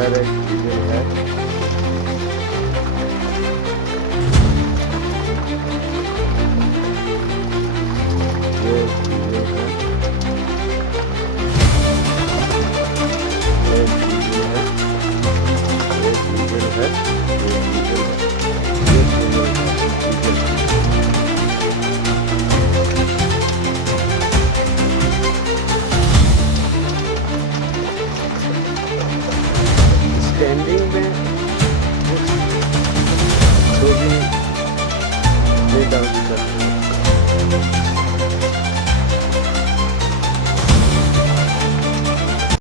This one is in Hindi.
इधर एक डीजल है। ये डीजल है, ये डीजल है, ये डीजल है, ये डीजल है, ये डीजल है, डीजल है। स्टैंडिंग में कुछ जो भी ले डाउन कर सकते हैं।